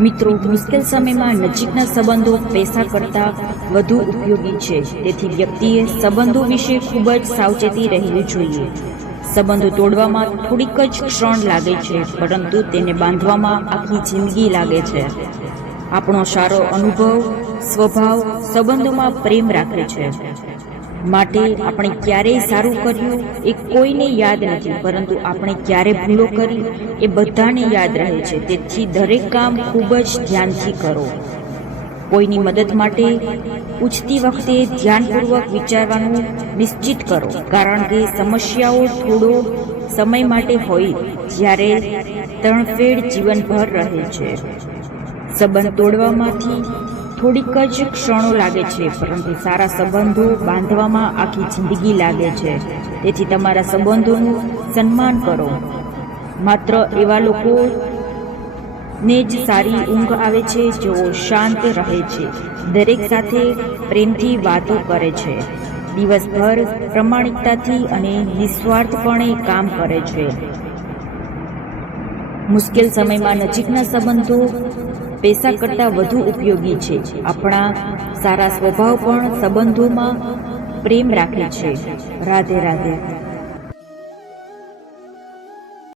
મિત્રો, મુશ્કેલ સમયમાં નજીકના સંબંધો પૈસા કરતાં વધુ ઉપયોગી છે. તેથી વ્યક્તિએ સંબંધો વિશે ખૂબ જ સાવચેતી રહેવી જોઈએ. સંબંધો તોડવામાં થોડીક જ ક્ષણ લાગે છે, પરંતુ તેને બાંધવામાં આખી જિંદગી લાગે છે. આપણો સારો અનુભવ, સ્વભાવ સંબંધોમાં પ્રેમ રાખે છે. માટે આપણે ક્યારેય સારું કર્યું એ કોઈને યાદ નથી, પરંતુ આપણે ક્યારે ભૂલો કરી એ બધાને યાદ રહે છે. તેથી દરેક કામ ખૂબ જ ધ્યાનથી કરો. કોઈની મદદ માટે પૂછતી વખતે ધ્યાનપૂર્વક વિચારવાનું નિશ્ચિત કરો, કારણ કે સમસ્યાઓ થોડો સમય માટે હોય જ્યારે તણફેડ જીવનભર રહે છે. સંબંધ તોડવામાંથી થોડીક જ ક્ષણો લાગે છે, પરંતુ સારા સંબંધો બાંધવામાં આખી જિંદગી લાગે છે. તેથી તમારા સંબંધોનું સન્માન કરો. માત્ર એવા લોકોને જ સારી ઊંઘ આવે છે જેઓ શાંત રહે છે, દરેક સાથે પ્રેમથી વાતો કરે છે, દિવસભર પ્રામાણિકતાથી અને નિસ્વાર્થપણે કામ કરે છે. મુશ્કેલ સમયમાં નજીકના સંબંધો પૈસા કરતાં વધુ ઉપયોગી છે. આપણા સારા સ્વભાવ પણ સંબંધોમાં પ્રેમ રાખે છે. રાધે રાધે.